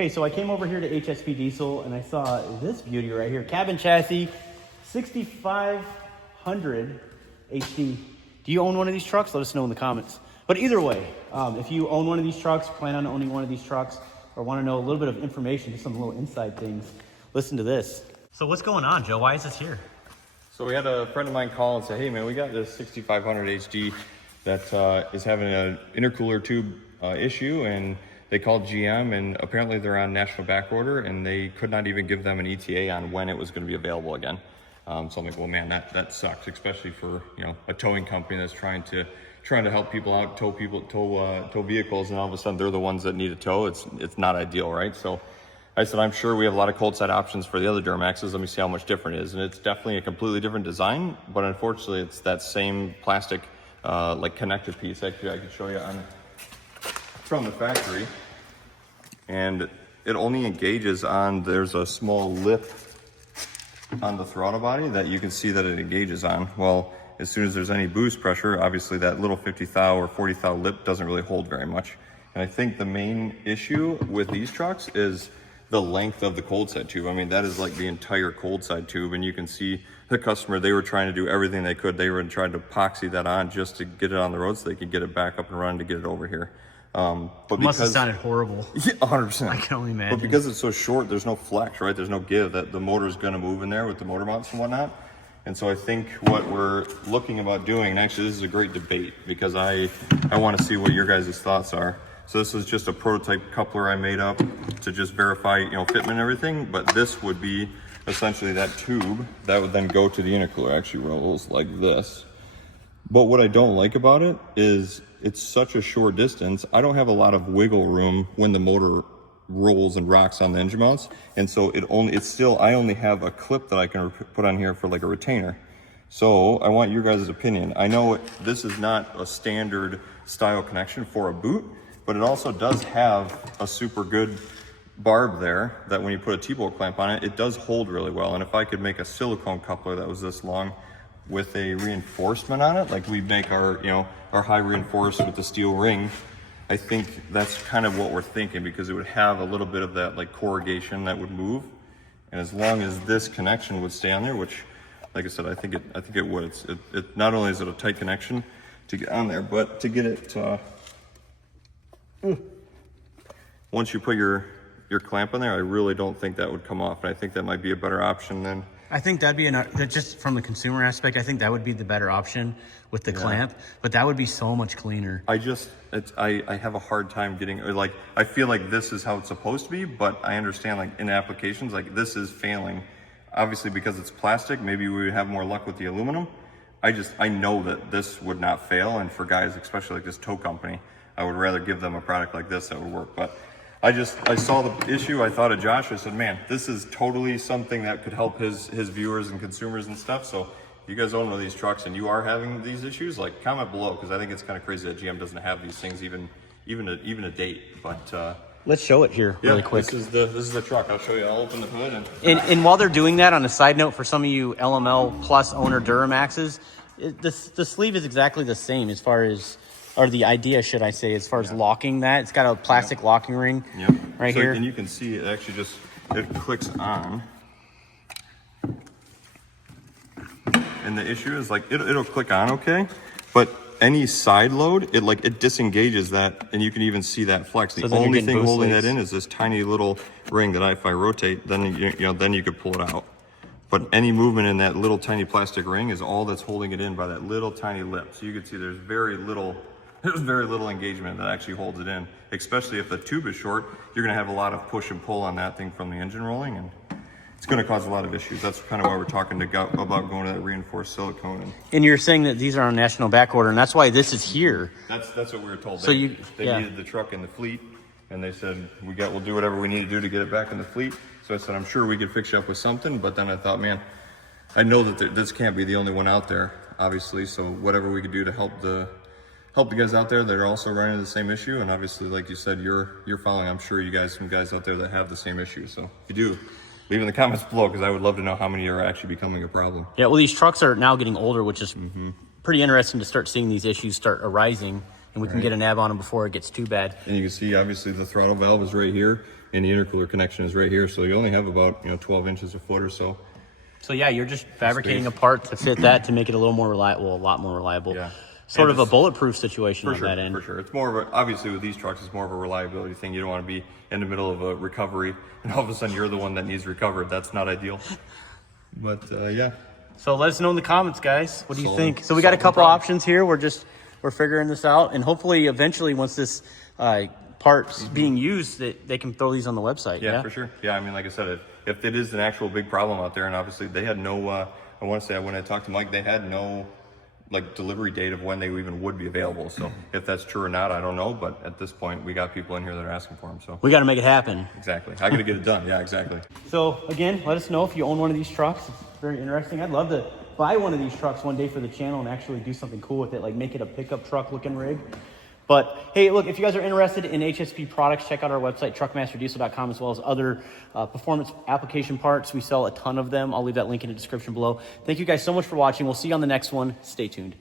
Okay, so I came over here to HSP Diesel and I saw this beauty right here. Cabin chassis, 6500 HD. Do you own one of these trucks? Let us know in the comments. But either way, if you own one of these trucks, plan on owning one of these trucks, or want to know a little bit of information, just some little inside things, listen to this. So what's going on, Joe? Why is this here? So we had a friend of mine call and say, hey man, we got this 6500 HD that is having an intercooler tube issue, and they called GM, and apparently they're on national back order, and they could not even give them an ETA on when it was going to be available again. So I'm like, well, man, that sucks, especially for a towing company that's trying to help people out, tow vehicles, and all of a sudden they're the ones that need a tow. It's not ideal, right? So I said, I'm sure we have a lot of cold side options for the other Duramaxes. Let me see how much different it is, and it's definitely a completely different design, but unfortunately, it's that same plastic like connector piece. Actually, I can show you from the factory, and it only engages on, there's a small lip on the throttle body that you can see that it engages on. Well, as soon as there's any boost pressure, obviously that little 50 thou or 40 thou lip doesn't really hold very much. And I think the main issue with these trucks is the length of the cold side tube. I mean, that is like the entire cold side tube, and you can see the customer, they were trying to do everything they could. They were trying to epoxy that on just to get it on the road so they could get it back up and running to get it over here. But it must have sounded horrible. Yeah, 100%. I can only imagine. But because it's so short, there's no flex, right? There's no give that the motor's going to move in there with the motor mounts and whatnot. And so I think what we're looking about doing, and actually this is a great debate because I want to see what your guys' thoughts are. So this is just a prototype coupler I made up to just verify, fitment and everything. But this would be essentially that tube that would then go to the intercooler. Actually rolls like this. But what I don't like about it is it's such a short distance. I don't have a lot of wiggle room when the motor rolls and rocks on the engine mounts. And so I only have a clip that I can put on here for like a retainer. So I want your guys' opinion. I know this is not a standard style connection for a boot, but it also does have a super good barb there that when you put a T-bolt clamp on it, it does hold really well. And if I could make a silicone coupler that was this long with a reinforcement on it, like we make our high reinforced with the steel ring, I think that's kind of what we're thinking, because it would have a little bit of that like corrugation that would move. And as long as this connection would stay on there, which, like I said, I think it would. It not only is it a tight connection to get on there, but to get it once you put your clamp on there, I really don't think that would come off. And I think that might be a better option than. I think that'd be just from the consumer aspect, I think that would be the better option with the clamp, but that would be so much cleaner. I have a hard time getting, like, I feel like this is how it's supposed to be, but I understand like in applications, like this is failing. Obviously because it's plastic, maybe we would have more luck with the aluminum. I know that this would not fail. And for guys, especially like this tow company, I would rather give them a product like this that would work. But I saw the issue. I thought of Josh. I said, man, this is totally something that could help his viewers and consumers and stuff. So if you guys own one of these trucks and you are having these issues, like comment below, because I think it's kind of crazy that GM doesn't have these things even a date. But let's show it here really quick. This is the truck. I'll show you. I'll open the hood and while they're doing that, on a side note, for some of you LML Plus owner Duramaxes, the sleeve is exactly the same as far as, or the idea, should I say, as far as locking that. It's got a plastic locking ring right here. And you can see it actually it clicks on. And the issue is like, it'll click on okay, but any side load, it disengages that, and you can even see that flex. The only thing holding that in is this tiny little ring that if I rotate, then you could pull it out. But any movement in that little tiny plastic ring is all that's holding it in by that little tiny lip. So you can see there's very little engagement that actually holds it in, especially if the tube is short. You're going to have a lot of push and pull on that thing from the engine rolling, and it's going to cause a lot of issues. That's kind of why we're talking about going to that reinforced silicone. And you're saying that these are on national back order, and that's why this is here. That's what we were told. So they needed the truck in the fleet, and they said we'll do whatever we need to do to get it back in the fleet. So I said, I'm sure we could fix you up with something. But then I thought, man, I know that this can't be the only one out there, obviously. So whatever we could do to help the guys out there that are also running the same issue. And obviously, like you said, you're following. I'm sure you guys, some guys out there that have the same issue. So if you do, leave in the comments below, because I would love to know how many are actually becoming a problem. Yeah, well, these trucks are now getting older, which is pretty interesting to start seeing these issues start arising, and we can get a nav on them before it gets too bad. And you can see, obviously, the throttle valve is right here. and the intercooler connection is right here. So you only have about 12 inches of foot or so. So yeah, you're just fabricating a part to fit that to make it a little more reliable, a lot more reliable. Yeah. Sort And of a bulletproof situation For on sure, that end. for sure. It's more of a, obviously with these trucks, it's more of a reliability thing. You don't want to be in the middle of a recovery and all of a sudden you're the one that needs recovered. That's not ideal. But yeah. So let us know in the comments, guys. What do you Solve- think? So we got a solve the couple problem. options here. We're figuring this out, and hopefully, eventually, once this part's being used, that they can throw these on the website. Yeah, for sure. Yeah, I mean, like I said, if it is an actual big problem out there, and obviously they had no, I want to say when I talked to Mike, they had no like delivery date of when they even would be available. So if that's true or not, I don't know. But at this point, we got people in here that are asking for them. So We got to make it happen. exactly, I got to get it done. Yeah, exactly. So again, let us know if you own one of these trucks. It's very interesting. I'd love to buy one of these trucks one day for the channel and actually do something cool with it, like make it a pickup truck looking rig. But hey, look, if you guys are interested in HSP products, check out our website, truckmasterdiesel.com, as well as other performance application parts. We sell a ton of them. I'll leave that link in the description below. Thank you guys so much for watching. We'll see you on the next one. Stay tuned.